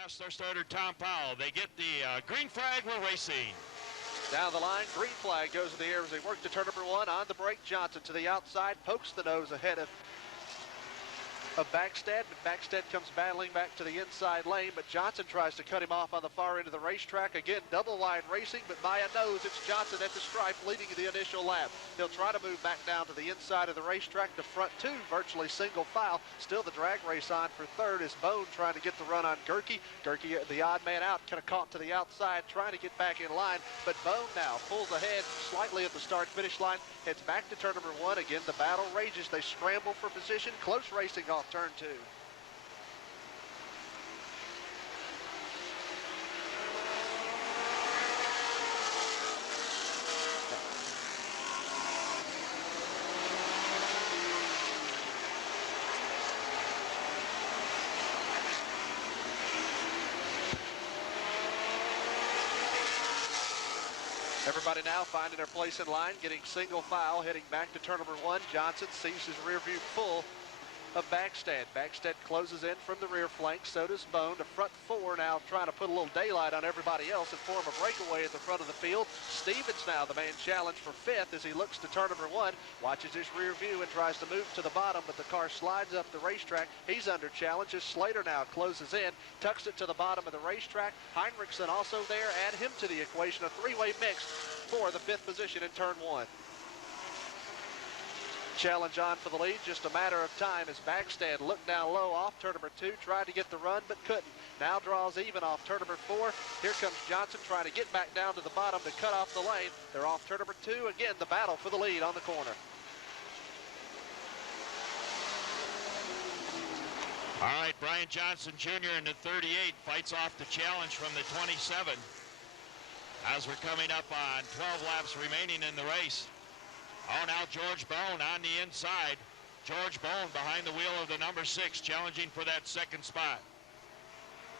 past their starter, Tom Powell. They get the green flag. We're racing. Down the line, green flag goes in the air as they work to turn number 1. On the brake, Johnson to the outside, pokes the nose ahead of Backstead, but Backstead comes battling back to the inside lane, but Johnson tries to cut him off on the far end of the racetrack. Again, double line racing, but Maya knows it's Johnson at the stripe leading the initial lap. He'll try to move back down to the inside of the racetrack. The front two, virtually single file. Still the drag race on for third is Bone trying to get the run on Gerke. Gerke, the odd man out, kind of caught to the outside, trying to get back in line, but Bone now pulls ahead slightly at the start-finish line, heads back to turn number 1. Again, the battle rages. They scramble for position. Close racing off turn 2. Everybody now finding their place in line, getting single file, heading back to turn number 1. Johnson sees his rear view full of Backstead. Backstead closes in from the rear flank, so does Bone. The front 4 now trying to put a little daylight on everybody else and form a breakaway at the front of the field. Stevens now the man challenged for 5th as he looks to turn number 1, watches his rear view and tries to move to the bottom, but the car slides up the racetrack. He's under challenge as Slater now closes in, tucks it to the bottom of the racetrack. Heinrichsen also there, add him to the equation, a three-way mix for the 5th position in turn 1. Challenge on for the lead, just a matter of time as Backstead looked down low off turn number 2, tried to get the run but couldn't. Now draws even off turn number 4. Here comes Johnson trying to get back down to the bottom to cut off the lane. They're off turn number 2. Again, the battle for the lead on the corner. All right, Brian Johnson Jr. in the 38 fights off the challenge from the 27 as we're coming up on 12 laps remaining in the race. Oh, now George Bone on the inside. George Bone behind the wheel of the number 6, challenging for that second spot.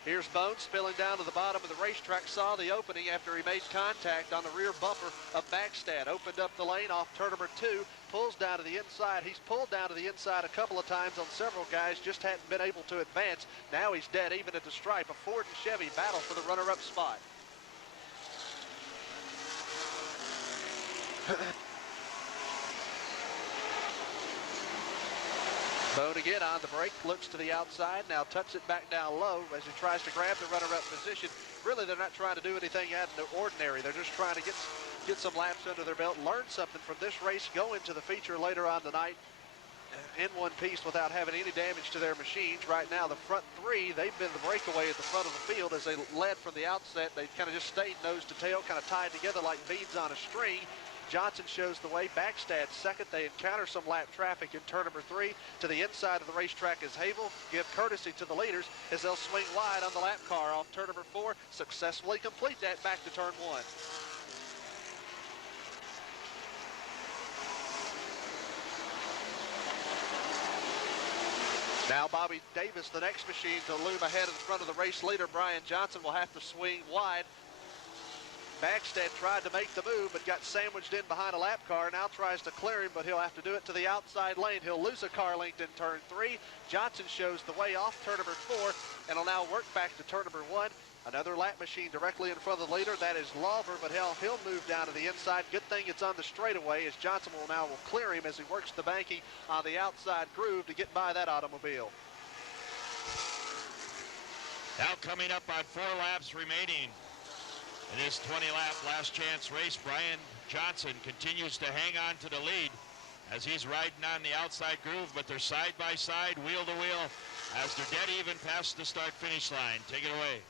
Here's Bone spilling down to the bottom of the racetrack. Saw the opening after he made contact on the rear bumper of Backstead. Opened up the lane off turn number 2. Pulls down to the inside. He's pulled down to the inside a couple of times on several guys. Just hadn't been able to advance. Now he's dead even at the stripe. A Ford and Chevy battle for the runner-up spot. Bone again on the brake, looks to the outside, now tucks it back down low as he tries to grab the runner-up position. Really, they're not trying to do anything out of the ordinary. They're just trying to get some laps under their belt, learn something from this race, go into the feature later on tonight in one piece without having any damage to their machines. Right now, the front 3, they've been the breakaway at the front of the field as they led from the outset. They kind of just stayed nose to tail, kind of tied together like beads on a string. Johnson shows the way. Backstead second. They encounter some lap traffic in turn number 3. To the inside of the racetrack is Havel. Give courtesy to the leaders as they'll swing wide on the lap car off turn number 4. Successfully complete that back to turn 1. Now Bobby Davis, the next machine to loom ahead in front of the race leader. Brian Johnson will have to swing wide. Backstead tried to make the move, but got sandwiched in behind a lap car. Now tries to clear him, but he'll have to do it to the outside lane. He'll lose a car length in turn 3. Johnson shows the way off turn number 4, and will now work back to turn number 1. Another lap machine directly in front of the leader. That is Lawver, but he'll move down to the inside. Good thing it's on the straightaway as Johnson will clear him as he works the banking on the outside groove to get by that automobile. Now coming up on 4 laps remaining in this 20-lap last chance race, Brian Johnson continues to hang on to the lead as he's riding on the outside groove, but they're side by side, wheel to wheel, as they're dead even past the start-finish line. Take it away.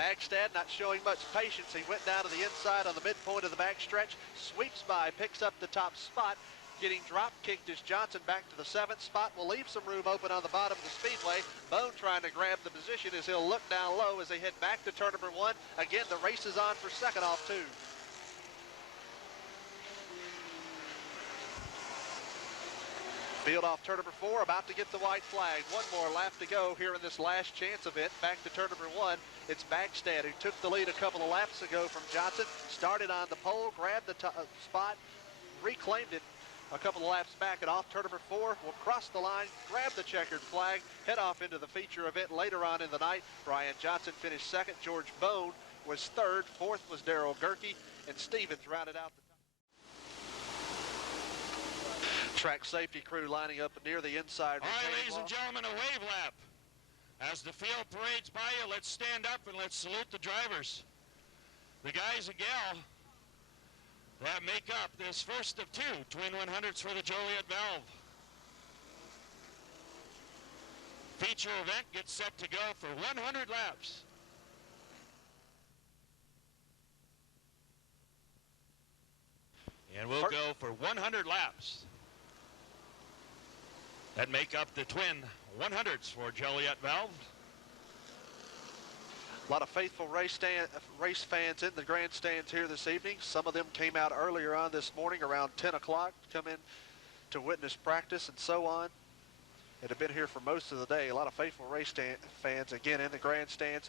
Backstead not showing much patience. He went down to the inside on the midpoint of the backstretch, sweeps by, picks up the top spot. Getting drop kicked as Johnson back to the 7th spot. Will leave some room open on the bottom of the speedway. Bone trying to grab the position as he'll look down low as they head back to turn number 1. Again, the race is on for second off 2. Field off turn number 4, about to get the white flag. One more lap to go here in this last chance event. Back to turn number 1. It's Backstead who took the lead a couple of laps ago from Johnson. Started on the pole, grabbed the spot, reclaimed it a couple of laps back and off. Turn number 4 will cross the line, grab the checkered flag, head off into the feature event later on in the night. Brian Johnson finished second. George Bone was third. Fourth was Darrell Gerke, and Stevens rounded out the track safety crew lining up near the inside. All right, ladies and gentlemen, a wave lap. As the field parades by you, let's stand up and let's salute the drivers. The guys and gal that make up this first of 2 twin 100s for the Joliet Valve. Feature event gets set to go for 100 laps. And we'll go for 100 laps that make up the twin 100s for Joliet Valve. A lot of faithful race fans in the grandstands here this evening. Some of them came out earlier on this morning around 10 o'clock to come in to witness practice and so on. And have been here for most of the day. A lot of faithful race fans again in the grandstands.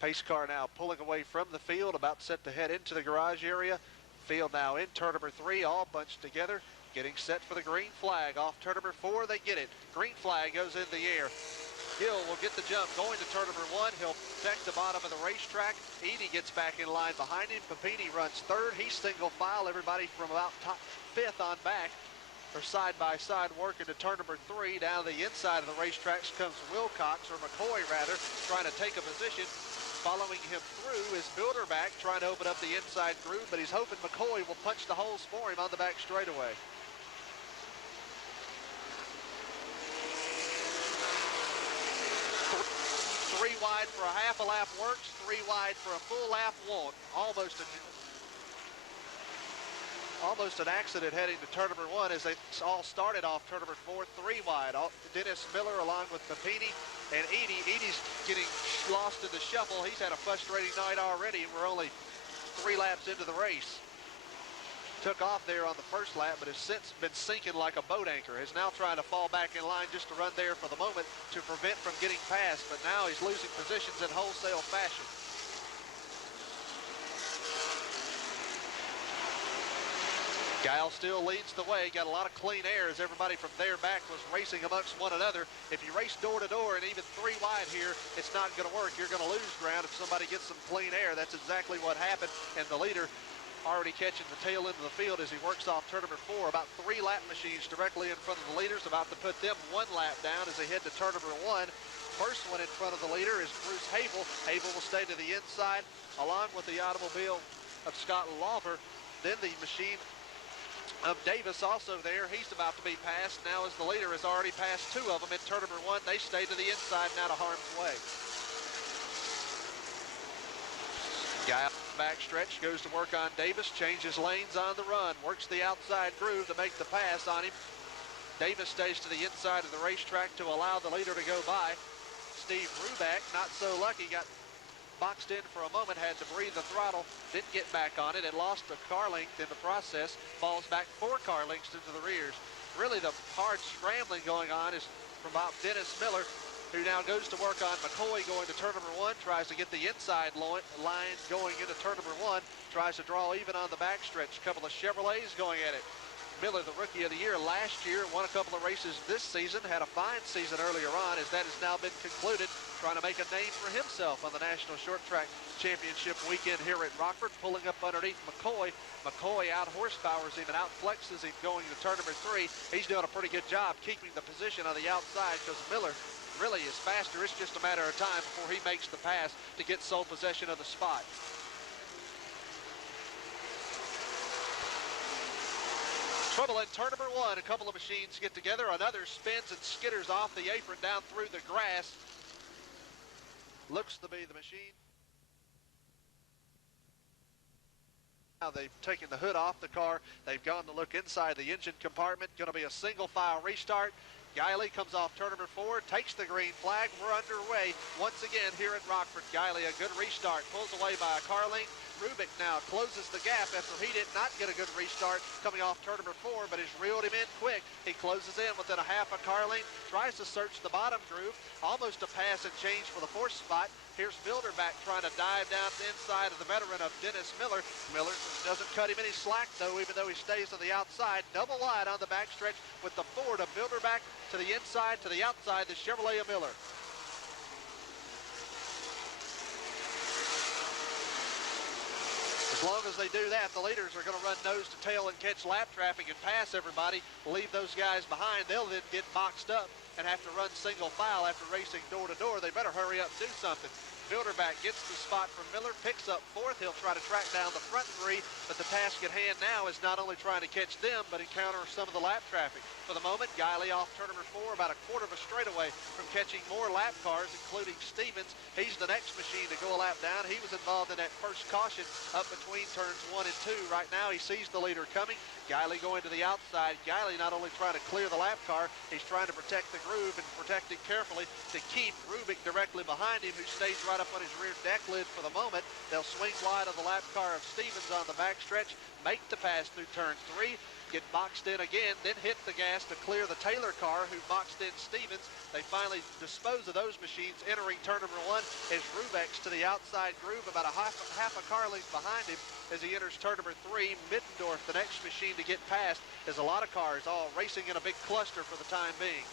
Pace car now pulling away from the field, about set to head into the garage area. Field now in turn number 3, all bunched together, getting set for the green flag. Off turn number 4, they get it. Green flag goes in the air. Hill will get the jump going to turn number 1. He'll protect the bottom of the racetrack. Edie gets back in line behind him. Papini runs third. He's single file. Everybody from about top 5th on back are side by side working to turn number 3. Down the inside of the racetracks comes Wilcox, or McCoy rather, trying to take a position. Following him through is Bilderback, trying to open up the inside groove, but he's hoping McCoy will punch the holes for him on the back straightaway. Three wide for a half a lap works, 3 wide for a full lap won't. Almost an accident heading to turn number 1 as they all started off turn number 4, 3 wide. Dennis Miller along with Papini and Edie. Edie's getting lost in the shuffle. He's had a frustrating night already, and we're only 3 laps into the race. Took off there on the first lap, but has since been sinking like a boat anchor. Is now trying to fall back in line just to run there for the moment to prevent from getting past, but now he's losing positions in wholesale fashion. Guile still leads the way, got a lot of clean air as everybody from there back was racing amongst one another. If you race door to door and even 3 wide here, it's not going to work. You're going to lose ground if somebody gets some clean air. That's exactly what happened, and the leader already catching the tail end of the field as he works off turn number 4. About 3 lap machines directly in front of the leaders, about to put them 1 lap down as they head to turn number 1. First one in front of the leader is Bruce Havel. Havel will stay to the inside along with the automobile of Scott Lawver. Then the machine of Davis also there. He's about to be passed now as the leader has already passed 2 of them in turn number 1. They stay to the inside and out of harm's way. Guy backstretch goes to work on Davis, changes lanes on the run, works the outside groove to make the pass on him. Davis stays to the inside of the racetrack to allow the leader to go by. Steve Ruback, not so lucky, got boxed in for a moment, had to breathe the throttle, didn't get back on it, and lost a car length in the process, falls back 4 car lengths into the rears. Really the hard scrambling going on is from about Dennis Miller, who now goes to work on McCoy going to turn number 1, tries to get the inside line going into turn number 1, tries to draw even on the backstretch. A couple of Chevrolets going at it. Miller, the Rookie of the Year last year, won a couple of races this season, had a fine season earlier on as that has now been concluded, trying to make a name for himself on the National Short Track Championship weekend here at Rockford, pulling up underneath McCoy. McCoy out horsepowers him and out flexes him going to turn number 3. He's doing a pretty good job keeping the position on the outside because Miller really is faster. It's just a matter of time before he makes the pass to get sole possession of the spot. Trouble in turn number 1. A couple of machines get together. Another spins and skitters off the apron down through the grass. Looks to be the machine. Now they've taken the hood off the car. They've gone to look inside the engine compartment. Going to be a single file restart. Guiley comes off turn number 4, takes the green flag. We're underway once again here at Rockford. Guiley, a good restart, pulls away by a car length. Rubik now closes the gap after he did not get a good restart coming off turn number 4, but has reeled him in quick. He closes in within a half a car length, tries to search the bottom groove, almost a pass and change for the 4th spot. Here's Bilderback trying to dive down the inside of the veteran of Dennis Miller. Miller doesn't cut him any slack, though, even though he stays on the outside. Double wide on the backstretch with the Ford of Bilderback to the inside, to the outside, the Chevrolet of Miller. As long as they do that, the leaders are going to run nose to tail and catch lap traffic and pass everybody, leave those guys behind. They'll then get boxed up and have to run single file after racing door to door. They better hurry up and do something. Bilderback gets the spot from Miller, picks up fourth. He'll try to track down the front three, but the task at hand now is not only trying to catch them, but encounter some of the lap traffic. For the moment, Guiley off turn number 4, about a quarter of a straightaway from catching more lap cars, including Stevens. He's the next machine to go a lap down. He was involved in that first caution up between turns 1 and 2. Right now, he sees the leader coming. Guiley going to the outside. Guiley not only trying to clear the lap car, he's trying to protect the groove and protect it carefully to keep Rubik directly behind him, who stays right up on his rear deck lid for the moment. They'll swing wide of the lap car of Stevens on the backstretch, make the pass through turn 3, get boxed in again, then hit the gas to clear the Taylor car, who boxed in Stevens. They finally dispose of those machines, entering turn number 1 as Rubek's to the outside groove, about a half a car length behind him as he enters turn number 3. Middendorf, the next machine to get past, as a lot of cars all racing in a big cluster for the time being.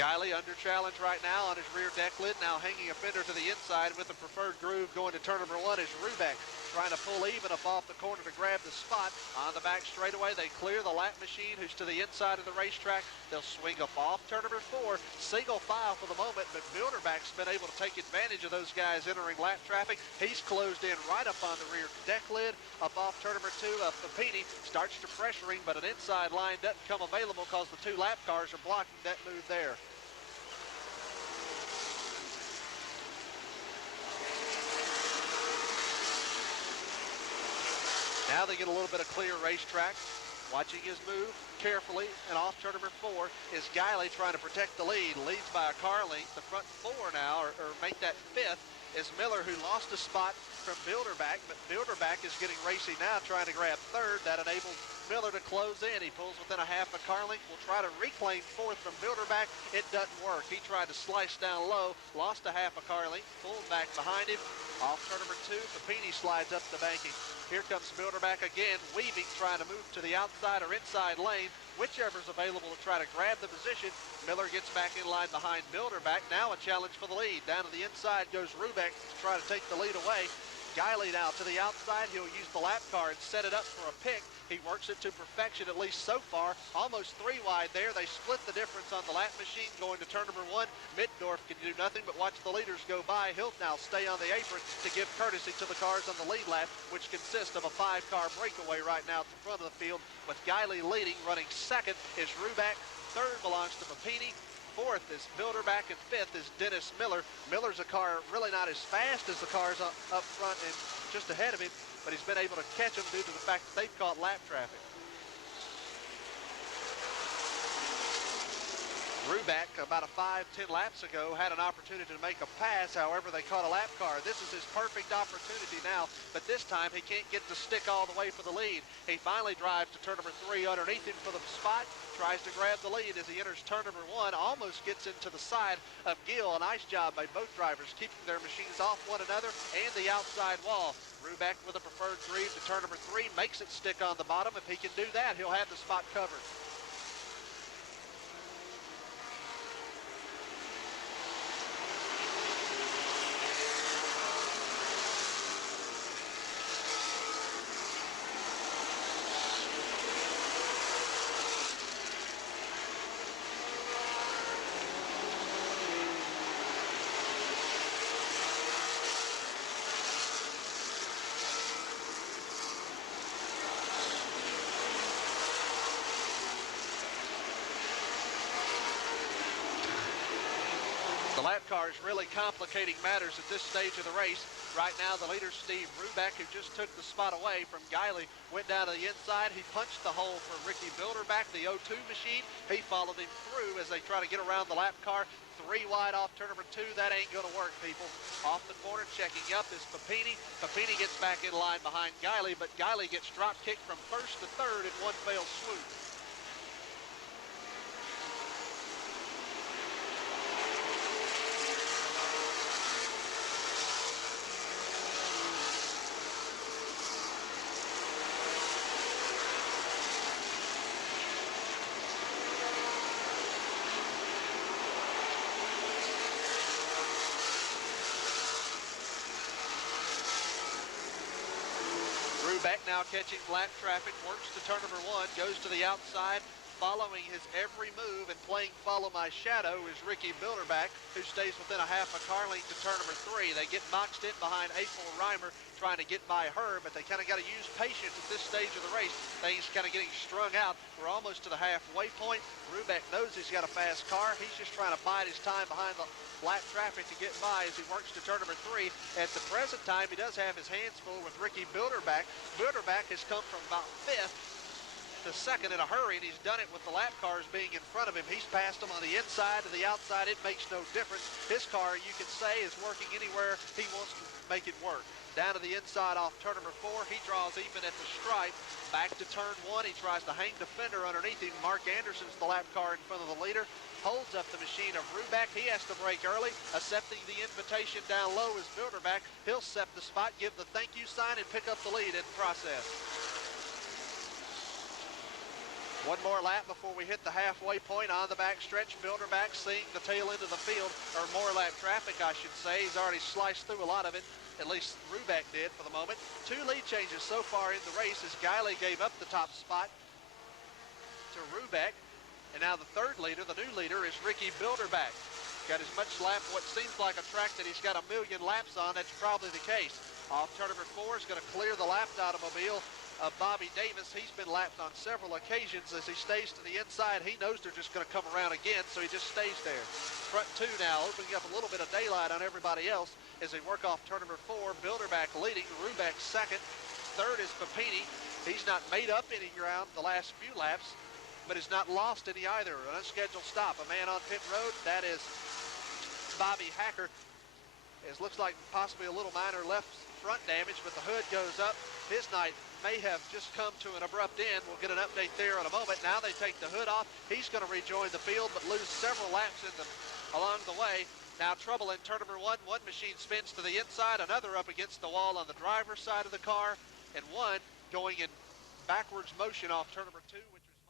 Guiley under challenge right now on his rear deck lid, now hanging a fender to the inside with the preferred groove going to turn number 1 as Rubek trying to pull even up off the corner to grab the spot. On the back straightaway, they clear the lap machine, who's to the inside of the racetrack. They'll swing up off turn number 4, single file for the moment, but Bilderback's been able to take advantage of those guys entering lap traffic. He's closed in right up on the rear deck lid. Up off turn number 2, Papini starts to pressuring, but an inside line doesn't come available because the 2 lap cars are blocking that move there. Now they get a little bit of clear racetrack. Watching his move carefully, and off turn number 4 is Guiley trying to protect the lead. Leads by a car length. The front 4 now, or make that 5th, is Miller, who lost a spot from Bilderback, but Bilderback is getting racy now, trying to grab 3rd. That enables Miller to close in. He pulls within a half a car length. Will try to reclaim 4th from Bilderback. It doesn't work. He tried to slice down low, lost a half a car length, pulled back behind him. Off turn number 2, Papini slides up the banking. Here comes Bilderback again, weaving, trying to move to the outside or inside lane, whichever's available to try to grab the position. Miller gets back in line behind Bilderback. Now a challenge for the lead. Down to the inside goes Rubek to try to take the lead away. Guiley now to the outside. He'll use the lap car and set it up for a pick. He works it to perfection, at least so far. Almost 3 wide there. They split the difference on the lap machine going to turn number 1. Middendorf can do nothing but watch the leaders go by. He'll now stay on the apron to give courtesy to the cars on the lead lap, which consists of a 5-car breakaway right now at the front of the field, with Guiley leading. Running 2nd is Rubak. 3rd belongs to Papini. 4th is Bilderback, and 5th is Dennis Miller. Miller's a car really not as fast as the cars up front and just ahead of him, but he's been able to catch them due to the fact that they've caught lap traffic. Rubak, about 5-10 laps ago, had an opportunity to make a pass. However, they caught a lap car. This is his perfect opportunity now, but this time he can't get the stick all the way for the lead. He finally drives to turn number 3 underneath him for the spot, tries to grab the lead as he enters turn number 1, almost gets into the side of Gill. A nice job by both drivers, keeping their machines off one another and the outside wall. Rubak with a preferred groove to turn number 3, makes it stick on the bottom. If he can do that, he'll have the spot covered. The lap car is really complicating matters at this stage of the race. Right now, the leader, Steve Rubeck, who just took the spot away from Guiley, went down to the inside. He punched the hole for Ricky Bilderback, the 02 machine. He followed him through as they try to get around the lap car. 3 wide off turn number 2. That ain't going to work, people. Off the corner, checking up is Papini. Papini gets back in line behind Guiley, but Guiley gets drop kicked from first to third in one fell swoop. Rubeck now catching lap traffic, works to turn number 1, goes to the outside. Following his every move and playing follow my shadow is Ricky Bilderback, who stays within a half a car length to turn number 3. They get boxed in behind April Reimer trying to get by her, but they kind of got to use patience at this stage of the race. Things kind of getting strung out. We're almost to the halfway point. Rubeck knows he's got a fast car. He's just trying to bide his time behind the lap traffic to get by as he works to turn number 3. At the present time, he does have his hands full with Ricky Bilderback. Bilderback has come from about 5th to 2nd in a hurry, and he's done it with the lap cars being in front of him. He's passed them on the inside to the outside. It makes no difference. His car, you can say, is working anywhere he wants to make it work. Down to the inside off turn number 4. He draws even at the stripe. Back to turn 1. He tries to hang the fender underneath him. Mark Anderson's the lap car in front of the leader. Holds up the machine of Rubeck. He has to brake early. Accepting the invitation down low is Bilderback. He'll accept the spot, give the thank you sign, and pick up the lead in the process. One more lap before we hit the halfway point on the back stretch. Bilderback seeing the tail end of the field, or more lap traffic, I should say. He's already sliced through a lot of it. At least Rubeck did for the moment. 2 lead changes so far in the race as Guiley gave up the top spot to Rubeck. And now the third leader, the new leader, is Ricky Bilderback. Got as much lap, what seems like a track that he's got a million laps on. That's probably the case. Off turn number 4 is going to clear the lapped automobile of Bobby Davis. He's been lapped on several occasions. As he stays to the inside, he knows they're just going to come around again, so he just stays there. Front 2 now, opening up a little bit of daylight on everybody else as they work off turn number 4. Bilderback leading, Rubeck 2nd. 3rd is Papini. He's not made up any ground the last few laps, but has not lost any either. An unscheduled stop, a man on pit road. That is Bobby Hacker. It looks like possibly a little minor left front damage, but the hood goes up. His night may have just come to an abrupt end. We'll get an update there in a moment. Now they take the hood off. He's going to rejoin the field, but lose several laps along the way. Now trouble in turn number 1. One machine spins to the inside, another up against the wall on the driver's side of the car, and one going in backwards motion off turn number 2, which was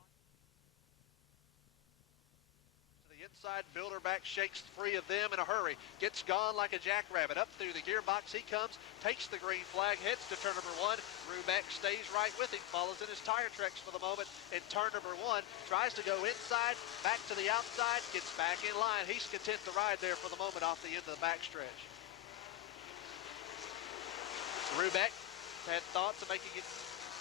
inside. Bilderback shakes 3 of them in a hurry. Gets gone like a jackrabbit. Up through the gearbox he comes. Takes the green flag. Heads to turn number 1. Rubeck stays right with him. Follows in his tire tracks for the moment. In turn number 1. Tries to go inside. Back to the outside. Gets back in line. He's content to ride there for the moment off the end of the backstretch. Rubeck had thoughts of making it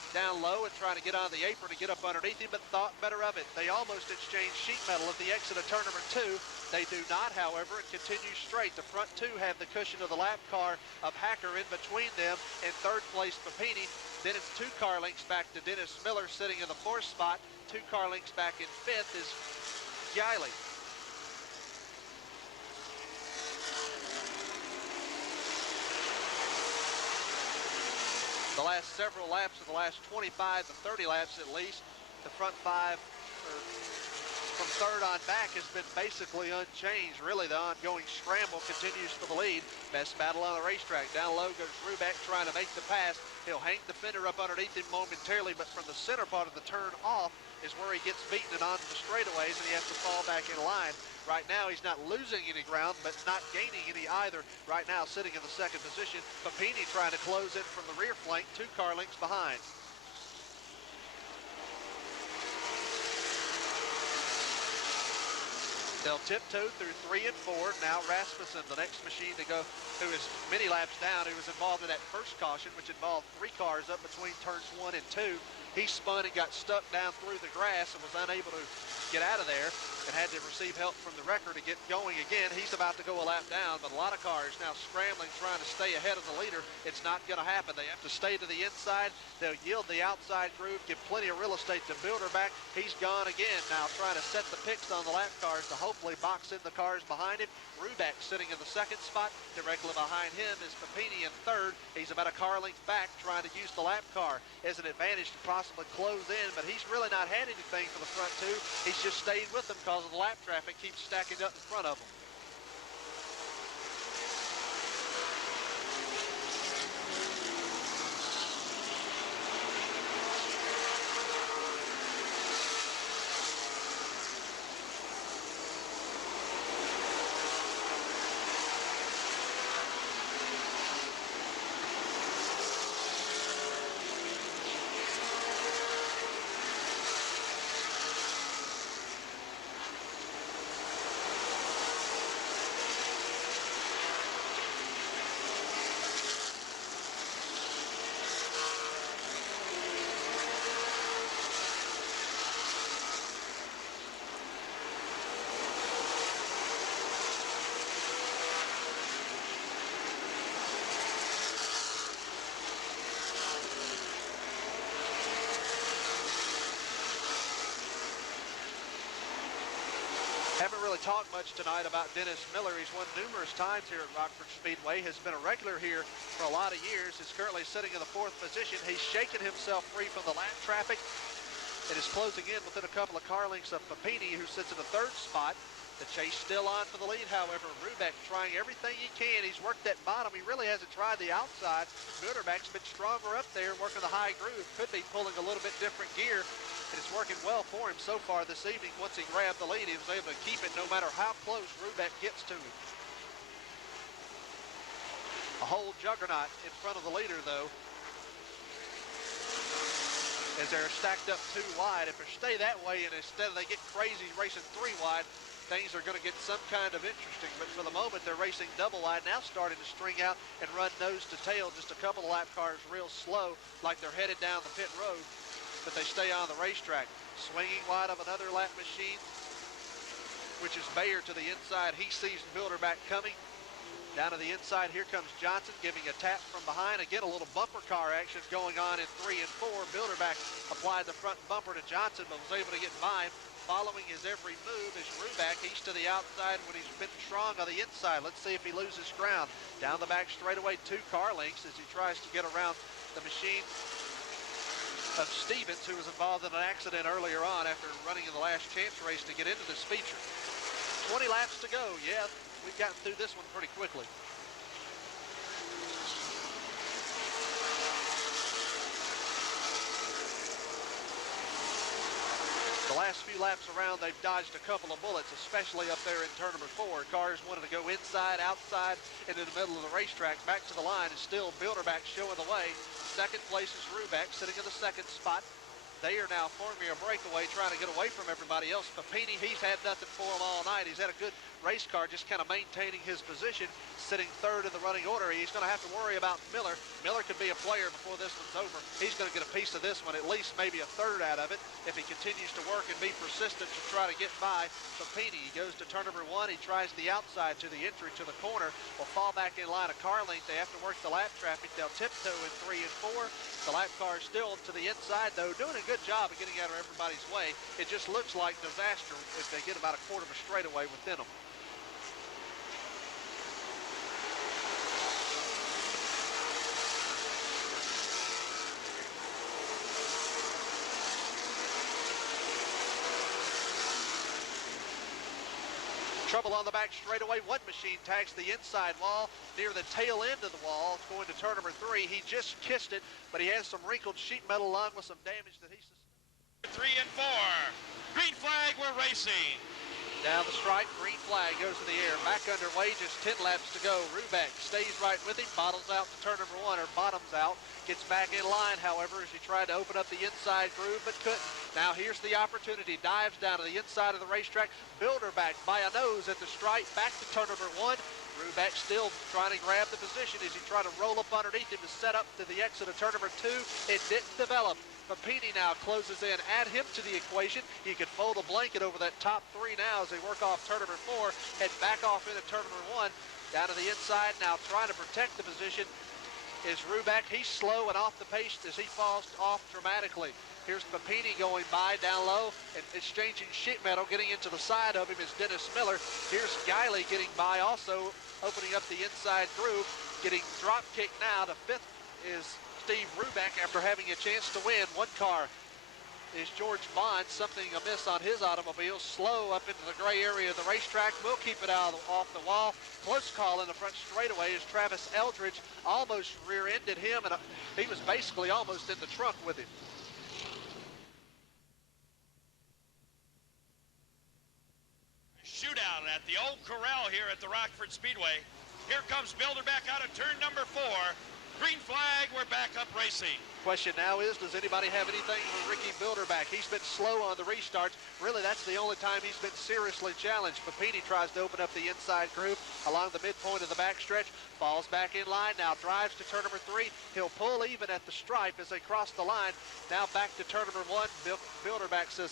down low and trying to get on the apron to get up underneath him, but thought better of it. They almost exchanged sheet metal at the exit of turn number 2. They do not, however, and continue straight. The front 2 have the cushion of the lap car of Hacker in between them. In 3rd place, Papini. Then it's 2 car lengths back to Dennis Miller sitting in the 4th spot. 2 car lengths back in 5th is Guiley. The last several laps of the last 25 to 30 laps at least, the front 5 from 3rd on back has been basically unchanged. Really, the ongoing scramble continues for the lead. Best battle on the racetrack. Down low goes Rubeck trying to make the pass. He'll hang the fender up underneath him momentarily, but from the center part of the turn off is where he gets beaten and onto the straightaways, and he has to fall back in line. Right now, he's not losing any ground, but not gaining any either. Right now, sitting in the 2nd position. Papini trying to close in from the rear flank, 2 car lengths behind. They'll tiptoe through 3 and 4. Now Rasmussen, the next machine to go, who is many laps down, who was involved in that first caution, which involved 3 cars up between turns 1 and 2. He spun and got stuck down through the grass and was unable to get out of there and had to receive help from the wrecker to get going again. He's about to go a lap down, but a lot of cars now scrambling, trying to stay ahead of the leader. It's not going to happen. They have to stay to the inside. They'll yield the outside groove, give plenty of real estate to Bilderback. He's gone again now, trying to set the picks on the lap cars to hopefully box in the cars behind him. Rubeck sitting in the second spot. Directly behind him is Papini in third. He's about a car length back, trying to use the lap car as an advantage to possibly close in, but he's really not had anything for the front two. He's just stayed with them because of the lap traffic keeps stacking up in front of him. Haven't really talked much tonight about Dennis Miller. He's won numerous times here at Rockford Speedway, has been a regular here for a lot of years, is currently sitting in the fourth position. He's shaken himself free from the lap traffic and is closing in within a couple of car lengths of Papini, who sits in the third spot. The chase still on for the lead, however. Rubeck trying everything he can. He's worked that bottom. He really hasn't tried the outside. Bilderback's been stronger up there, working the high groove. Could be pulling a little bit different gear, and it's working well for him so far this evening. Once he grabbed the lead, he was able to keep it no matter how close Rubeck gets to him. A whole juggernaut in front of the leader, though, as they're stacked up too wide. If they stay that way and instead they get crazy racing three wide, things are going to get some kind of interesting. But for the moment, they're racing double wide, now starting to string out and run nose to tail. Just a couple of lap cars real slow, like they're headed down the pit road, but they stay on the racetrack. Swinging wide of another lap machine, which is Bayer to the inside. He sees Bilderback coming. Down to the inside, here comes Johnson giving a tap from behind. Again, a little bumper car action going on in 3 and 4. Bilderback applied the front bumper to Johnson, but was able to get by him. Following his every move is Rubeck. He's to the outside when he's been strong on the inside. Let's see if he loses ground. Down the back straightaway, 2 car lengths as he tries to get around the machine of Stevens, who was involved in an accident earlier on after running in the last chance race to get into this feature. 20 laps to go. Yeah, we've gotten through this one pretty quickly. The last few laps around, they've dodged a couple of bullets, especially up there in turn number 4. Cars wanted to go inside, outside, and in the middle of the racetrack. Back to the line is still Bilderback showing the way. Second place is Rubeck, sitting in the second spot. They are now forming a breakaway, trying to get away from everybody else. Papini, he's had nothing for him all night. He's had a good race car, just kind of maintaining his position, sitting third in the running order. He's going to have to worry about Miller. Miller could be a player before this one's over. He's going to get a piece of this one, at least maybe a third out of it, if he continues to work and be persistent to try to get by Papini. He goes to turn number 1. He tries the outside to the entry to the corner. Will fall back in line of car length. They have to work the lap traffic. They'll tiptoe in 3 and 4. The lap car is still to the inside, though, doing a good job of getting out of everybody's way. It just looks like disaster if they get about a quarter of a straightaway within them. Trouble on the back straightaway. One machine tags the inside wall near the tail end of the wall. It's going to turn number 3. He just kissed it, but he has some wrinkled sheet metal along with some damage that he sustained. 3 and 4. Green flag, we're racing. Down the stripe, green flag goes to the air. Back underway, just 10 laps to go. Rubeck stays right with him, bottles out to turn number 1, or bottoms out. Gets back in line, however, as he tried to open up the inside groove, but couldn't. Now here's the opportunity. Dives down to the inside of the racetrack. Bilderback by a nose at the stripe. Back to turn number 1. Rubeck still trying to grab the position as he tried to roll up underneath him to set up to the exit of turn number 2. It didn't develop. Papini now closes in. Add him to the equation. You can fold a blanket over that top three now as they work off turn number 4, head back off into turn number 1. Down to the inside now, trying to protect the position is Rubeck. He's slow and off the pace as he falls off dramatically. Here's Papini going by down low and exchanging sheet metal. Getting into the side of him is Dennis Miller. Here's Guiley getting by, also opening up the inside groove. Getting drop kicked now. The 5th is Steve Rubeck after having a chance to win. One car is George Bond. Something amiss on his automobile. Slow up into the gray area of the racetrack. We'll keep it out off the wall. Close call in the front straightaway is Travis Eldridge. Almost rear-ended him, and he was basically almost in the trunk with him. Shootout at the old corral here at the Rockford Speedway. Here comes Bilderback out of turn number 4. Green flag, we're back up racing. Question now is, does anybody have anything for Ricky Bilderback? He's been slow on the restarts. Really, that's the only time he's been seriously challenged. Papini tries to open up the inside groove along the midpoint of the backstretch. Falls back in line, now drives to turn number 3. He'll pull even at the stripe as they cross the line. Now back to turn number 1. Bilderback says,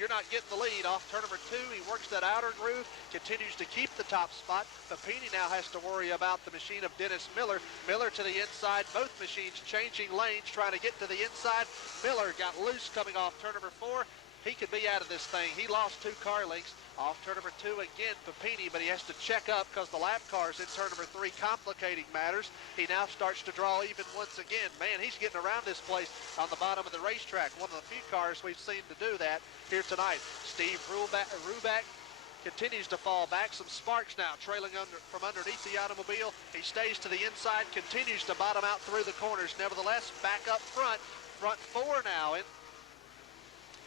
you're not getting the lead. Off turn number 2, he works that outer groove, continues to keep the top spot. Papini now has to worry about the machine of Dennis Miller. Miller to the inside, both machines changing lanes, trying to get to the inside. Miller got loose coming off turn number 4. He could be out of this thing. He lost 2 car lengths. Off turn number 2 again, Papini, but he has to check up because the lap cars in turn number 3 complicating matters. He now starts to draw even once again. Man, he's getting around this place on the bottom of the racetrack. One of the few cars we've seen to do that here tonight. Steve Rubeck continues to fall back. Some sparks now trailing from underneath the automobile. He stays to the inside, continues to bottom out through the corners. Nevertheless, back up front 4 now.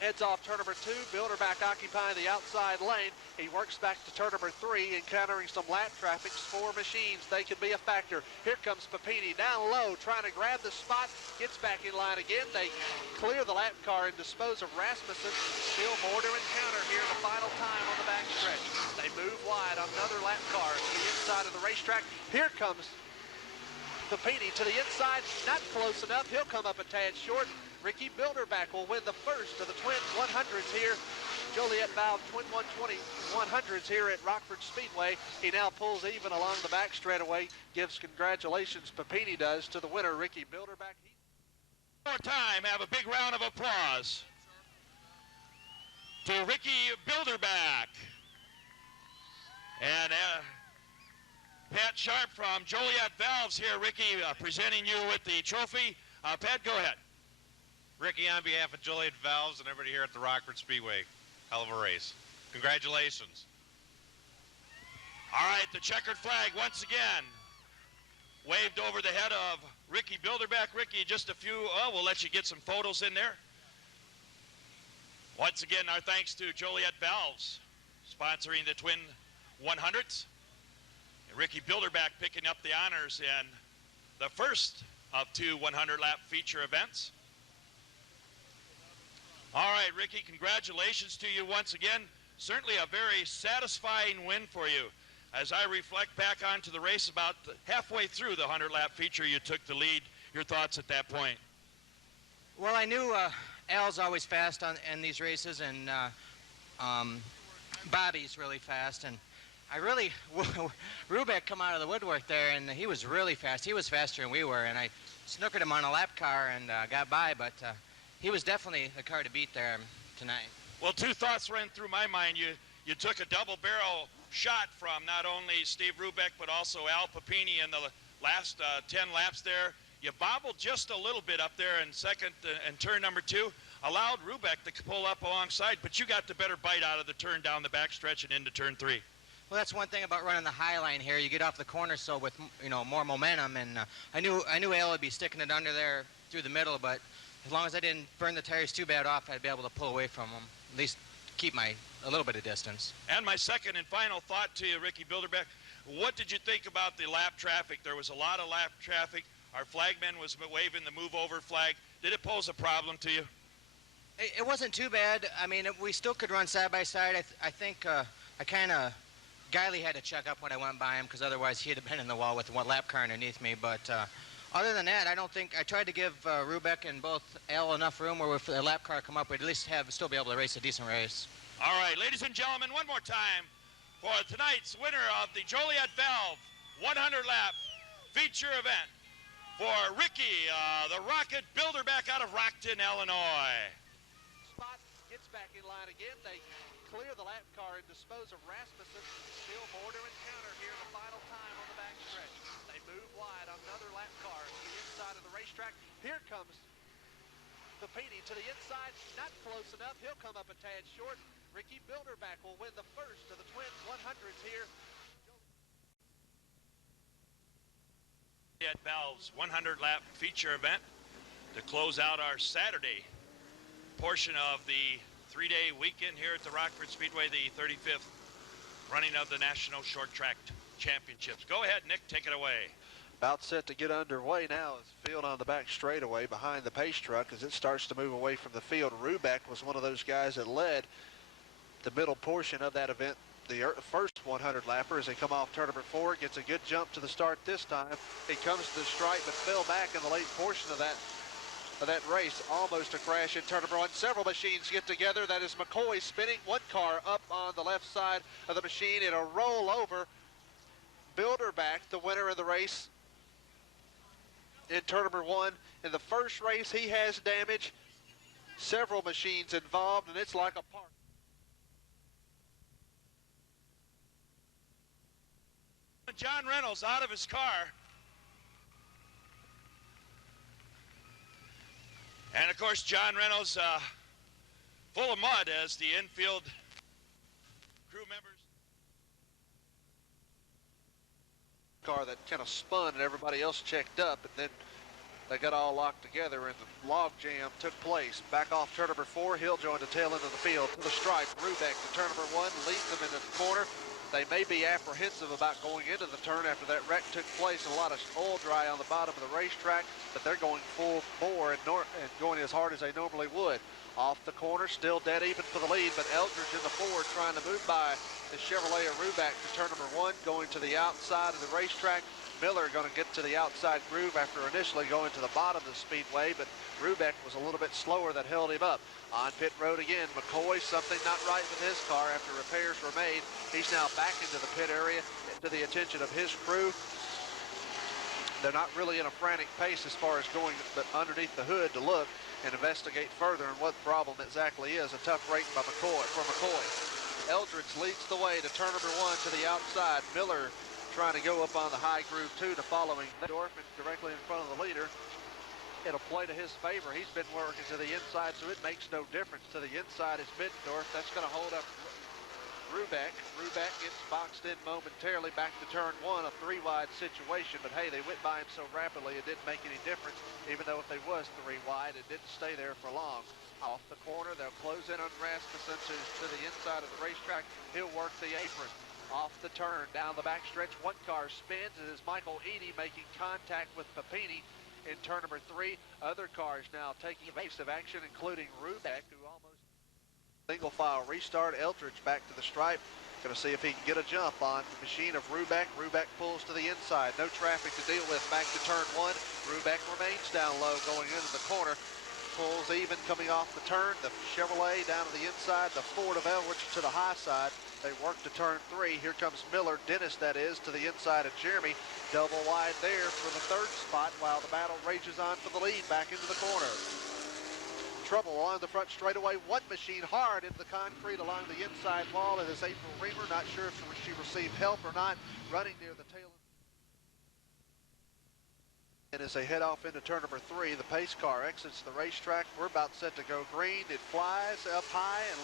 Heads off turn number 2, Bilderback occupying the outside lane. He works back to turn number 3, encountering some lap traffic. 4 machines, they could be a factor. Here comes Papini down low, trying to grab the spot. Gets back in line again. They clear the lap car and dispose of Rasmussen. Still more to encounter here the final time on the backstretch. They move wide on another lap car to the inside of the racetrack. Here comes Papini to the inside, not close enough. He'll come up a tad short. Ricky Bilderback will win the first of the Twin 100s here. Joliet Valve Twin 120 100s here at Rockford Speedway. He now pulls even along the back straightaway. Gives congratulations, Papini does, to the winner, Ricky Bilderback. One more time, have a big round of applause to Ricky Bilderback. And Pat Sharp from Joliet Valves here, Ricky, presenting you with the trophy. Pat, go ahead. Ricky, on behalf of Joliet Valves and everybody here at the Rockford Speedway, hell of a race. Congratulations. All right, the checkered flag once again waved over the head of Ricky Bilderback. Ricky, just a few, we'll let you get some photos in there. Once again, our thanks to Joliet Valves, sponsoring the Twin 100s. And Ricky Bilderback picking up the honors in the first of 2 100-lap feature events. All right, Ricky, congratulations to you once again. Certainly a very satisfying win for you. As I reflect back onto the race, about halfway through the 100-lap feature, you took the lead. Your thoughts at that point? Well, I knew Al's always fast in these races, and Bobby's really fast. And I really, Rubeck come out of the woodwork there, and he was really fast. He was faster than we were, and I snookered him on a lap car and got by, but he was definitely the car to beat there tonight. Well, 2 thoughts ran through my mind. You took a double barrel shot from not only Steve Rubeck, but also Al Papini in the last 10 laps there. You bobbled just a little bit up there in second and turn number 2, allowed Rubeck to pull up alongside, but you got the better bite out of the turn down the backstretch and into turn 3. Well, that's one thing about running the high line here. You get off the corner so with more momentum, and I knew Al would be sticking it under there through the middle, but as long as I didn't burn the tires too bad off, I'd be able to pull away from them, at least keep a little bit of distance. And my second and final thought to you, Ricky Bilderback, what did you think about the lap traffic? There was a lot of lap traffic. Our flagman was waving the move over flag. Did it pose a problem to you? It wasn't too bad. I mean, we still could run side by side. I think Guiley had to check up when I went by him, because otherwise he'd have been in the wall with one lap car underneath me. But Other than that, I don't think I tried to give Rubeck and both Al enough room where if the lap car come up, we'd at least still be able to race a decent race. All right, ladies and gentlemen, one more time for tonight's winner of the Joliet Valve 100-lap feature event for Ricky, the Rocket Builder back out of Rockton, Illinois. Spot gets back in line again. They clear the lap car and dispose of Rasmussen. Still border and counter here the final time on the backstretch. They move wide on another lap car to the inside of the racetrack. Here comes Papini to the inside, not close enough. He'll come up a tad short. Ricky Bilderback will win the first of the Twins 100s here. At Valve's 100-lap feature event to close out our Saturday portion of the 3-day weekend here at the Rockford Speedway, the 35th running of the National Short Track Championships. Go ahead, Nick, take it away. About set to get underway now is field on the back straightaway behind the pace truck as it starts to move away from the field. Rubeck was one of those guys that led the middle portion of that event, the first 100-lapper, as they come off turn number 4, gets a good jump to the start this time. He comes to the stripe but fell back in the late portion of that race. Almost a crash in turn number 1. Several machines get together. That is McCoy spinning. One car up on the left side of the machine. It'll roll over. Bilderback, the winner of the race in turn number 1. In the first race, he has damage. Several machines involved, and it's like a park. John Reynolds out of his car. And of course, John Reynolds full of mud as the infield crew members. Car that kind of spun and everybody else checked up, and then they got all locked together and the log jam took place. Back off turn number 4, he'll join the tail end of the field to the stripe. Rubeck to turn number 1 leads them into the corner. They may be apprehensive about going into the turn after that wreck took place. A lot of oil dry on the bottom of the racetrack, but they're going full bore and going as hard as they normally would. Off the corner, still dead even for the lead, but Eldridge in the Ford trying to move by the Chevrolet of Rubeck to turn number 1, going to the outside of the racetrack. Miller going to get to the outside groove after initially going to the bottom of the speedway, but Rubeck was a little bit slower that held him up. On pit road again, McCoy, something not right with his car after repairs were made. He's now back into the pit area, to the attention of his crew. They're not really in a frantic pace as far as going underneath the hood to look and investigate further on what the problem exactly is. A tough rating by McCoy. Eldridge leads the way to turn number 1 to the outside. Miller trying to go up on the high groove 2 to following Dorf and directly in front of the leader. It'll play to his favor. He's been working to the inside, so it makes no difference. To the inside is Middendorf. That's going to hold up Rubeck. Rubeck gets boxed in momentarily back to turn 1, a 3-wide situation. But hey, they went by him so rapidly it didn't make any difference. Even though if they was 3 wide, it didn't stay there for long. Off the corner, they'll close in on Rasmussen to the inside of the racetrack. He'll work the apron. Off the turn, down the backstretch, one car spins. It is Michael Eady making contact with Papini in turn number 3. Other cars now taking evasive action, including Rubeck, who almost single file restart. Eldridge back to the stripe. Going to see if he can get a jump on the machine of Rubeck. Rubeck pulls to the inside. No traffic to deal with. Back to turn 1. Rubeck remains down low going into the corner. Pulls even coming off the turn. The Chevrolet down to the inside. The Ford of Eldridge to the high side. They work to turn 3. Here comes Miller, Dennis that is, to the inside of Jeremy. Double wide there for the 3rd spot while the battle rages on for the lead back into the corner. Trouble along the front straightaway. One machine hard into the concrete along the inside wall. It is April Reamer. Not sure if she received help or not. Running near the tail. And as they head off into turn number 3, the pace car exits the racetrack. We're about set to go green. It flies up high and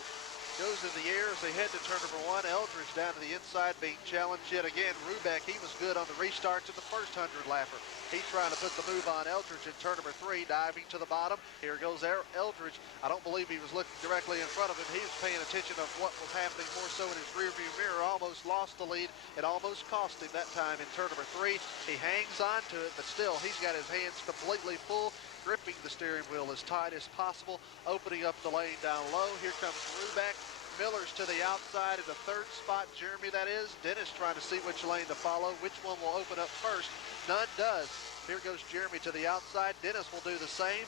goes in the air as they head to turn number 1. Eldridge down to the inside being challenged yet again. Rubeck, he was good on the restarts in the first 100-lapper. He's trying to put the move on Eldridge in turn number 3, diving to the bottom. Here goes Eldridge. I don't believe he was looking directly in front of him. He was paying attention of what was happening more so in his rearview mirror. Almost lost the lead. It almost cost him that time in turn number 3. He hangs on to it, but still, he's got his hands completely full, gripping the steering wheel as tight as possible, opening up the lane down low. Here comes Rubeck. Miller's to the outside in the 3rd spot. Jeremy, that is. Dennis trying to see which lane to follow. Which one will open up first? None does. Here goes Jeremy to the outside. Dennis will do the same.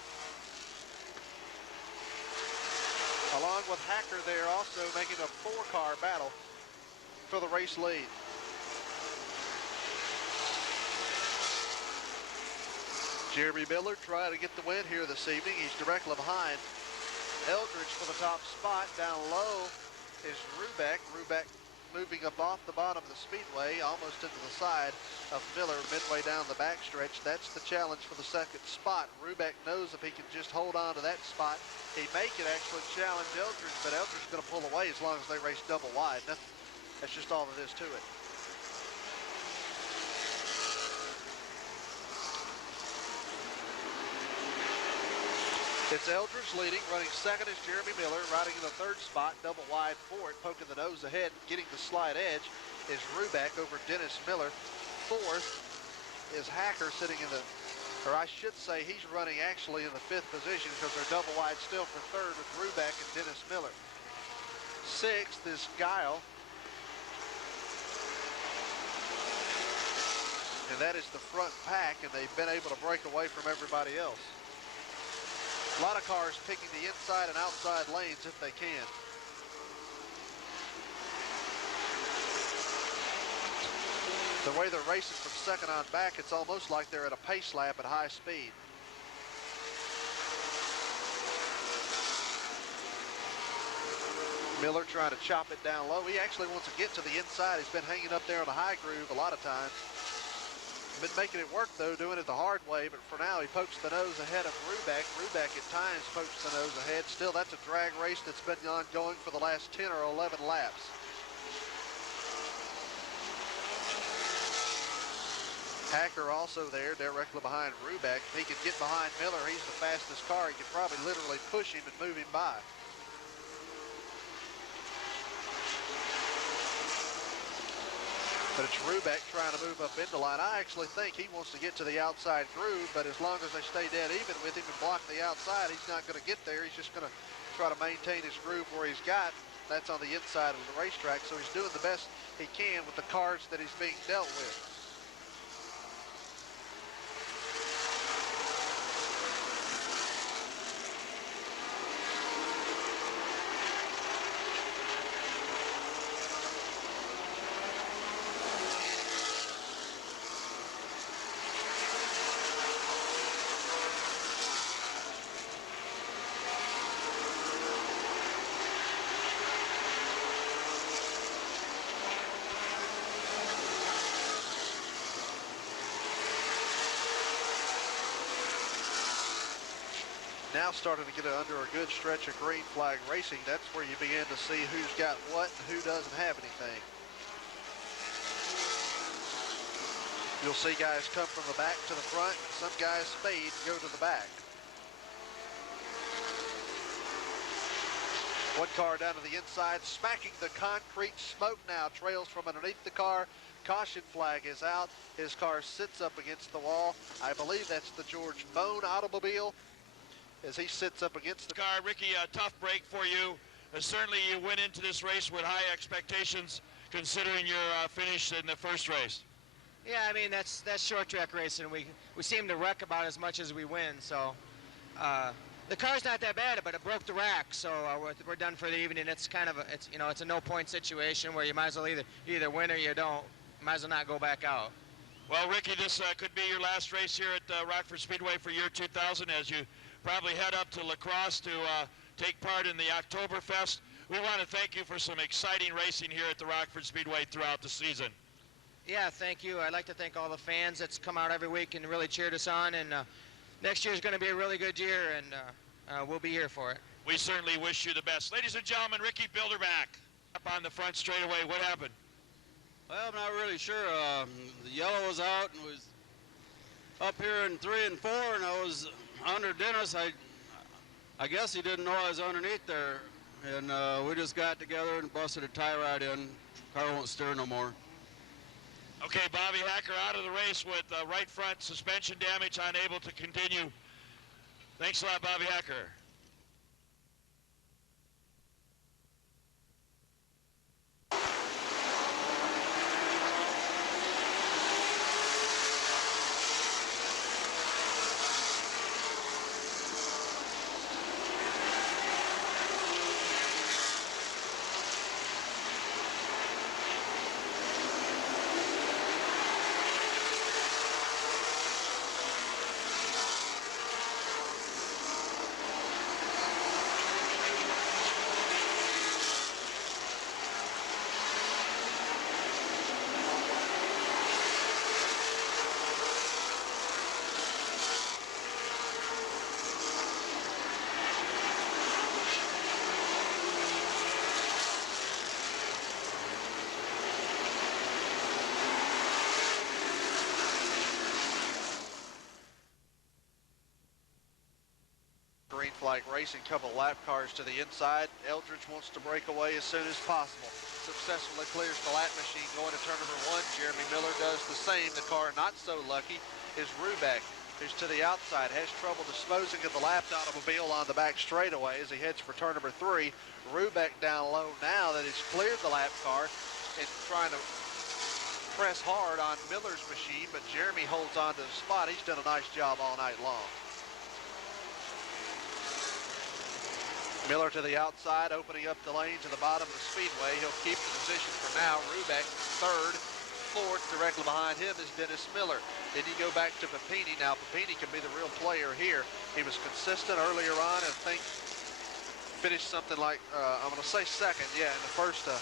Along with Hacker there, also making a 4-car battle for the race lead. Jeremy Miller trying to get the win here this evening. He's directly behind Eldridge for the top spot. Down low is Rubeck. Rubeck moving up off the bottom of the Speedway, almost into the side of Miller midway down the backstretch. That's the challenge for the second spot. Rubeck knows if he can just hold on to that spot, he may could actually challenge Eldridge, but Eldridge is going to pull away as long as they race double wide. That's just all there is to it. It's Eldridge leading, running second is Jeremy Miller, riding in the third spot, double wide for it, poking the nose ahead, getting the slide edge is Rubeck over Dennis Miller. Fourth is Hacker sitting in the, or I should say he's running actually in the 5th position because they're double wide still for third with Rubeck and Dennis Miller. Sixth is Guile. And that is the front pack, and they've been able to break away from everybody else. A lot of cars picking the inside and outside lanes if they can. The way they're racing from second on back, it's almost like they're at a pace lap at high speed. Miller trying to chop it down low. He actually wants to get to the inside. He's been hanging up there on the high groove a lot of times. Been making it work though, doing it the hard way, but for now he pokes the nose ahead of Rubeck. Rubeck at times pokes the nose ahead. Still, that's a drag race that's been ongoing for the last 10 or 11 laps. Hacker also there, directly behind Rubeck. If he could get behind Miller, he's the fastest car. He could probably literally push him and move him by. But it's Rubeck trying to move up into line. I actually think he wants to get to the outside groove, but as long as they stay dead even with him and block the outside, he's not going to get there. He's just going to try to maintain his groove where he's got. That's on the inside of the racetrack, so he's doing the best he can with the cars that he's being dealt with. Now starting to get under a good stretch of green flag racing. That's where you begin to see who's got what and who doesn't have anything. You'll see guys come from the back to the front. Some guys fade and go to the back. One car down to the inside, smacking the concrete. Smoke now trails from underneath the car. Caution flag is out. His car sits up against the wall. I believe that's the George Bone automobile. As he sits up against the car. Ricky, a tough break for you. Certainly you went into this race with high expectations considering your finish in the first race. Yeah, I mean, that's short track racing. We seem to wreck about as much as we win, so the car's not that bad, but it broke the rack, so we're done for the evening. It's kind of it's a no point situation where you might as well either win or you don't. You might as well not go back out. Well, Ricky, this could be your last race here at Rockford Speedway for year 2000 as you probably head up to La Crosse to take part in the Oktoberfest. We want to thank you for some exciting racing here at the Rockford Speedway throughout the season. Yeah, thank you. I'd like to thank all the fans that's come out every week and really cheered us on. And next year is going to be a really good year, and we'll be here for it. We certainly wish you the best. Ladies and gentlemen, Ricky Bilderback up on the front straightaway. What happened? Well, I'm not really sure. The yellow was out and was up here in 3 and 4, and I was under Dennis. I guess he didn't know I was underneath there, and we just got together and busted a tie rod in. Car won't steer no more. Okay, Bobby Hacker out of the race with right front suspension damage, unable to continue. Thanks a lot, Bobby Hacker. racing couple of lap cars to the inside. Eldridge wants to break away as soon as possible. Successfully clears the lap machine going to turn number 1. Jeremy Miller does the same. The car not so lucky is Rubeck, who's to the outside, has trouble disposing of the lapped automobile on the back straightaway as he heads for turn number 3. Rubeck down low now that he's cleared the lap car and trying to press hard on Miller's machine, but Jeremy holds on to the spot. He's done a nice job all night long. Miller to the outside, opening up the lane to the bottom of the Speedway. He'll keep the position for now. Rubeck, third. Fourth, directly behind him is Dennis Miller. Then you go back to Papini. Now, Papini can be the real player here. He was consistent earlier on, and I think finished something like, I'm going to say second, in the first of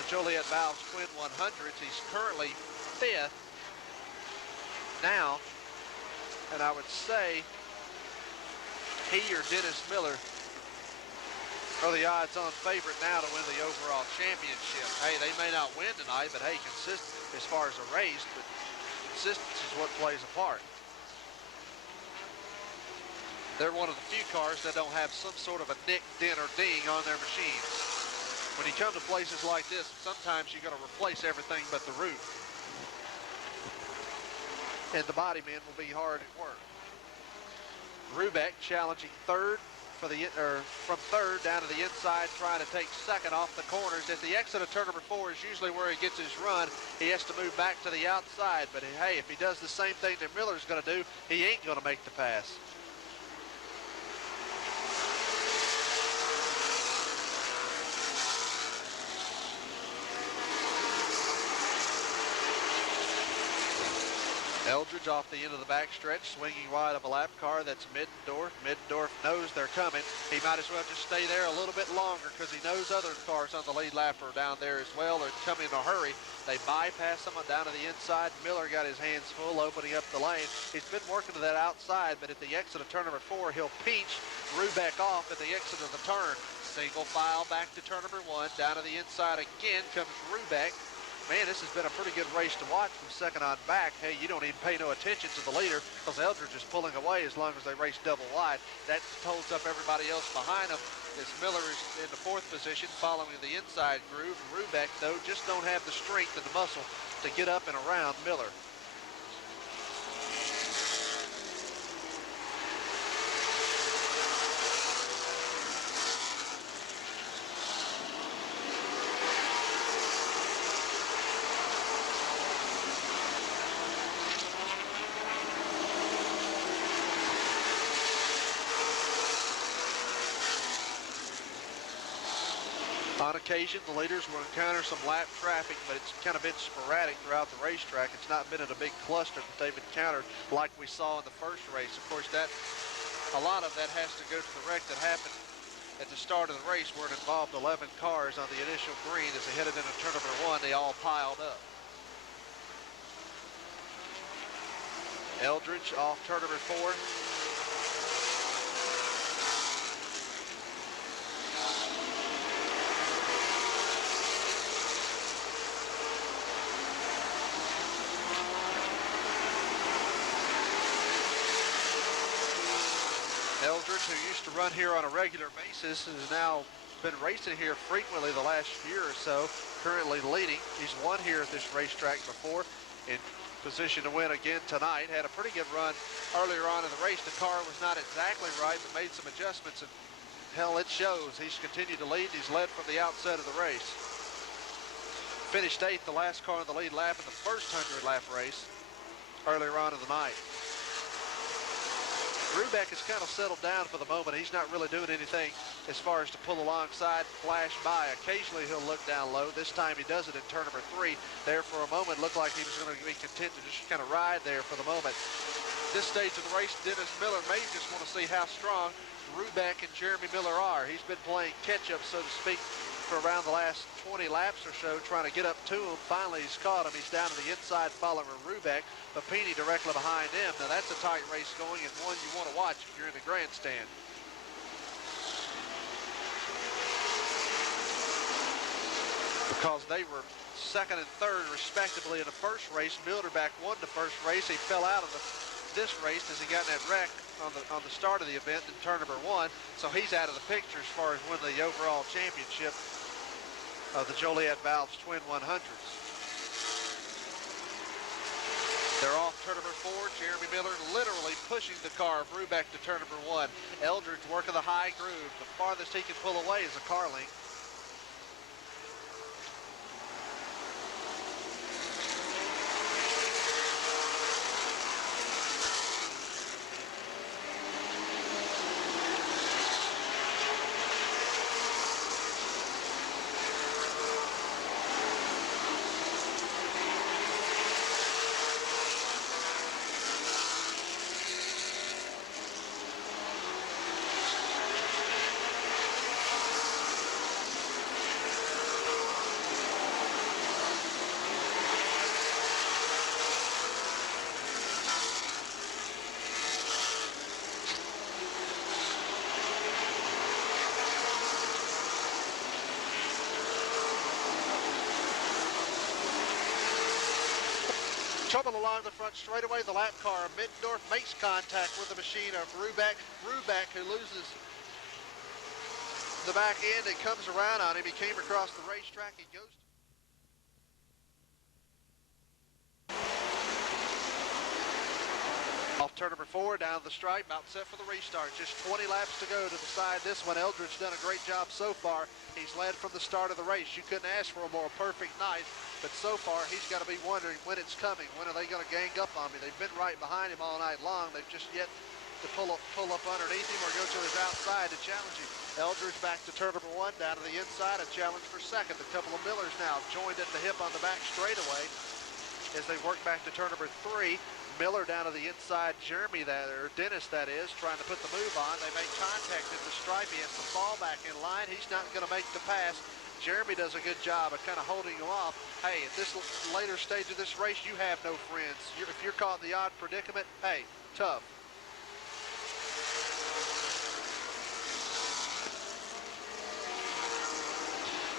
the Joliet Valves Twin 100s. He's currently 5th now, and I would say he or Dennis Miller are the odds-on favorite now to win the overall championship. Hey, they may not win tonight, but hey, consistent as far as a race, but consistency is what plays a part. They're one of the few cars that don't have some sort of a nick, dent, or ding on their machines. When you come to places like this, sometimes you're going to replace everything but the roof. And the body man will be hard at work. Rubeck challenging third from third down to the inside, trying to take second off the corners. At the exit of turn number 4 is usually where he gets his run. He has to move back to the outside, but hey, if he does the same thing that Miller's going to do, he ain't going to make the pass. Eldridge off the end of the backstretch, swinging wide of a lap car. That's Middendorf. Middendorf knows they're coming. He might as well just stay there a little bit longer because he knows other cars on the lead lap are down there as well. They're coming in a hurry. They bypass him down to the inside. Miller got his hands full opening up the lane. He's been working to that outside, but at the exit of turn number 4, he'll pinch Rubeck off at the exit of the turn. Single file back to turn number 1. Down to the inside again comes Rubeck. Man, this has been a pretty good race to watch from second on back. Hey, you don't even pay no attention to the leader because Eldridge is pulling away as long as they race double wide. That holds up everybody else behind them as Miller is in the 4th position following the inside groove. Rubeck, though, just don't have the strength and the muscle to get up and around Miller. On occasion, the leaders will encounter some lap traffic, but it's kind of been sporadic throughout the racetrack. It's not been in a big cluster that they've encountered like we saw in the first race. Of course, a lot of that has to go to the wreck that happened at the start of the race where it involved 11 cars on the initial green. As they headed into turn number 1, they all piled up. Eldridge off turn number 4. Eldridge, who used to run here on a regular basis, has now been racing here frequently the last year or so, currently leading. He's won here at this racetrack before, in position to win again tonight. Had a pretty good run earlier on in the race. The car was not exactly right, but made some adjustments, and hell, it shows. He's continued to lead. He's led from the outset of the race. Finished 8th, the last car on the lead lap in the first 100-lap race earlier on in the night. Rubeck has kind of settled down for the moment. He's not really doing anything as far as to pull alongside and flash by. Occasionally he'll look down low. This time he does it in turn number 3. There for a moment, looked like he was going to be content to just kind of ride there for the moment. This stage of the race, Dennis Miller may just want to see how strong Rubeck and Jeremy Miller are. He's been playing catch-up, so to speak, for around the last 20 laps or so, trying to get up to him. Finally, he's caught him. He's down to the inside following Rubeck. Papini directly behind him. Now, that's a tight race going and one you want to watch if you're in the grandstand. Because they were second and third, respectively, in the first race. Bilderback won the first race. He fell out of this race as he got in that wreck on the start of the event in turn number 1, so he's out of the picture as far as winning the overall championship of the Joliet Valves Twin 100s. They're off turn number 4. Jeremy Miller literally pushing the car of Rubeck to turn number 1. Eldridge working the high groove. The farthest he can pull away is a car length. Trouble along the front straightaway. The lap car, Middendorf, makes contact with the machine of Rubeck. Rubeck, who loses the back end and comes around on him. He came across the racetrack. He goes off turn number 4, down the stripe, about set for the restart. Just 20 laps to go to decide this one. Eldridge done a great job so far. He's led from the start of the race. You couldn't ask for a more perfect night, but so far he's got to be wondering when it's coming. When are they going to gang up on me? They've been right behind him all night long. They've just yet to pull up underneath him or go to his outside to challenge him. Eldridge back to turn number 1, down to the inside, a challenge for second. A couple of Millers now joined at the hip on the back straightaway as they work back to turn number 3. Miller down to the inside, Jeremy or Dennis that is, trying to put the move on. They make contact at the stripe. He has to fall back in line. He's not going to make the pass. Jeremy does a good job of kind of holding him off. Hey, at this later stage of this race, you have no friends. If you're caught in the odd predicament, hey, tough.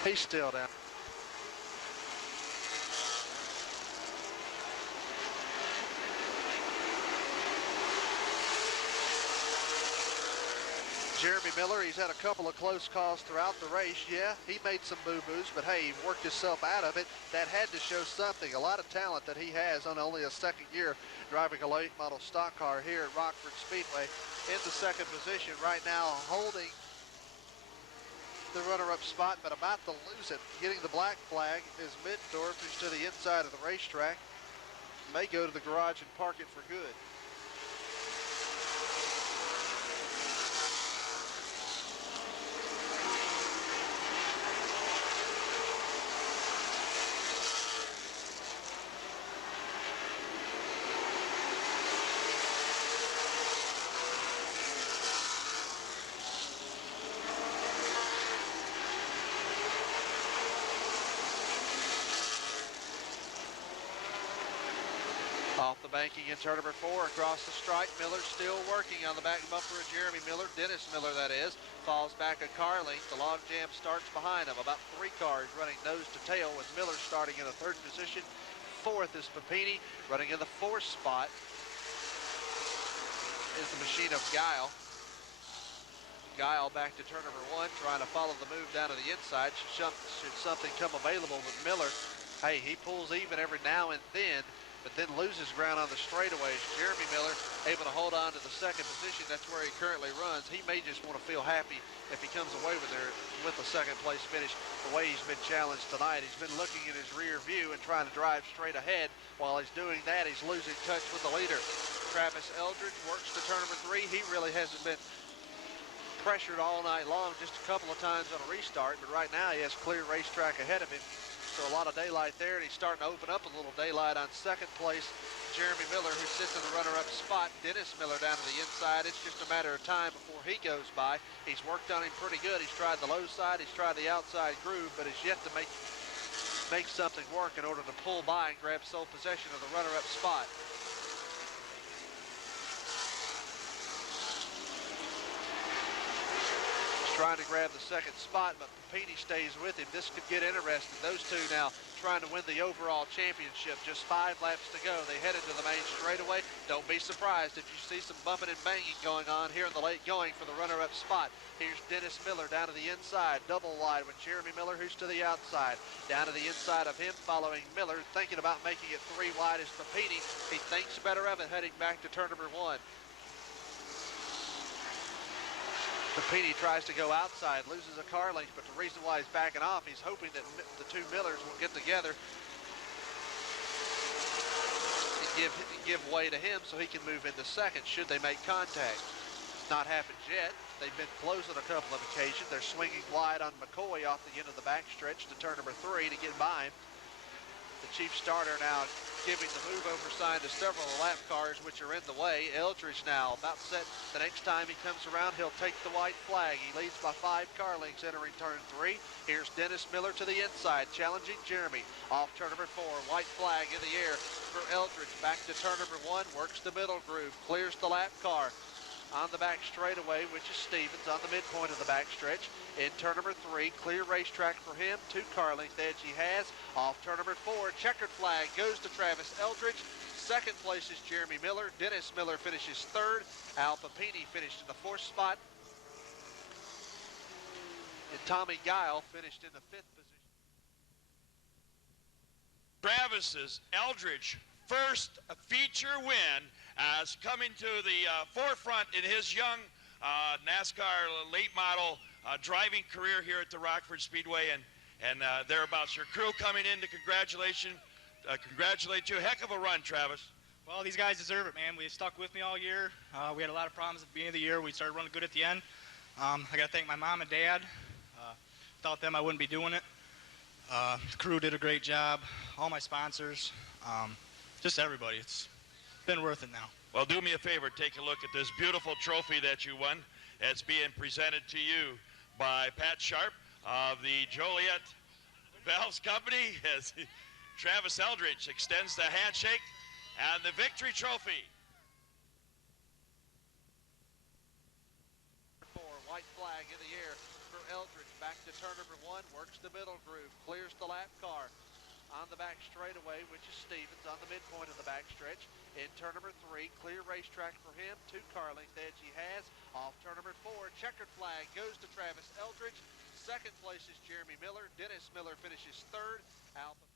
He's still down. Jeremy Miller, he's had a couple of close calls throughout the race. Yeah, he made some boo-boos, but hey, he worked himself out of it. That had to show something. A lot of talent that he has on only a second year driving a late model stock car here at Rockford Speedway. In the second position right now, holding the runner-up spot, but about to lose it. Getting the black flag is Middendorf, who's to the inside of the racetrack. May go to the garage and park it for good. Off the banking in turn number 4, across the stripe. Miller still working on the back bumper of Jeremy Miller. Dennis Miller, that is, falls back a car length. The log jam starts behind him. About 3 cars running nose to tail, with Miller starting in the 3rd position. 4th is Papini. Running in the 4th spot is the machine of Guile. Guile back to turn number 1, trying to follow the move down to the inside. Should something come available with Miller, hey, he pulls even every now and then, but then loses ground on the straightaways. Jeremy Miller able to hold on to the 2nd position. That's where he currently runs. He may just want to feel happy if he comes away with a 2nd place finish the way he's been challenged tonight. He's been looking in his rear view and trying to drive straight ahead. While he's doing that, he's losing touch with the leader. Travis Eldridge works to turn number 3. He really hasn't been pressured all night long, just a couple of times on a restart, but right now he has clear racetrack ahead of him. So a lot of daylight there, and he's starting to open up a little daylight on 2nd place. Jeremy Miller, who sits in the runner-up spot. Dennis Miller down to the inside. It's just a matter of time before he goes by. He's worked on him pretty good. He's tried the low side, he's tried the outside groove, but he's yet to make something work in order to pull by and grab sole possession of the runner-up spot. trying to grab the second spot, but Papini stays with him. This could get interesting. Those two now trying to win the overall championship. Just 5 laps to go. They head into the main straightaway. Don't be surprised if you see some bumping and banging going on here in the late going for the runner-up spot. Here's Dennis Miller down to the inside, double wide with Jeremy Miller, who's to the outside. Down to the inside of him, following Miller, thinking about making it 3 wide is Papini. He thinks better of it, heading back to turn number 1. Papini tries to go outside, loses a car length, but the reason why he's backing off, he's hoping that the 2 Millers will get together and give way to him so he can move into second should they make contact. It's not happened yet. They've been close on a couple of occasions. They're swinging wide on McCoy off the end of the backstretch to turn number 3 to get by him. The chief starter now giving the move over sign to several lap cars which are in the way. Eldridge now about set. The next time he comes around, he'll take the white flag. He leads by 5 car lengths entering turn 3. Here's Dennis Miller to the inside, challenging Jeremy. Off turn number 4, white flag in the air for Eldridge. Back to turn number 1, works the middle groove, clears the lap car. On the back straightaway, which is Stevens on the midpoint of the backstretch. In turn number 3, clear racetrack for him. 2 car length edge he has. Off turn number 4, checkered flag goes to Travis Eldridge. Second place is Jeremy Miller. Dennis Miller finishes 3rd. Al Papini finished in the 4th spot. And Tommy Guile finished in the 5th position. Travis's Eldridge first feature win as coming to the forefront in his young NASCAR late model driving career here at the Rockford Speedway and thereabouts. Your crew coming in to congratulate you. Heck of a run, Travis. Well, these guys deserve it, man. They stuck with me all year. We had a lot of problems at the beginning of the year. We started running good at the end. I got to thank my mom and dad. Without them, I wouldn't be doing it. The crew did a great job. All my sponsors, just everybody. It's been worth it now. Well, do me a favor. Take a look at this beautiful trophy that you won. It's being presented to you by Pat Sharp of the Joliet Valves Company as Travis Eldridge extends the handshake and the victory trophy. White flag in the air for Eldridge. Back to turn number 1, works the middle groove, clears the lap car. On the back straightaway, which is Stevens on the midpoint of the backstretch. In turn number 3, clear racetrack for him. 2 car length edge he has. Off turn number 4, checkered flag goes to Travis Eldridge. Second place is Jeremy Miller. Dennis Miller finishes 3rd. Alpha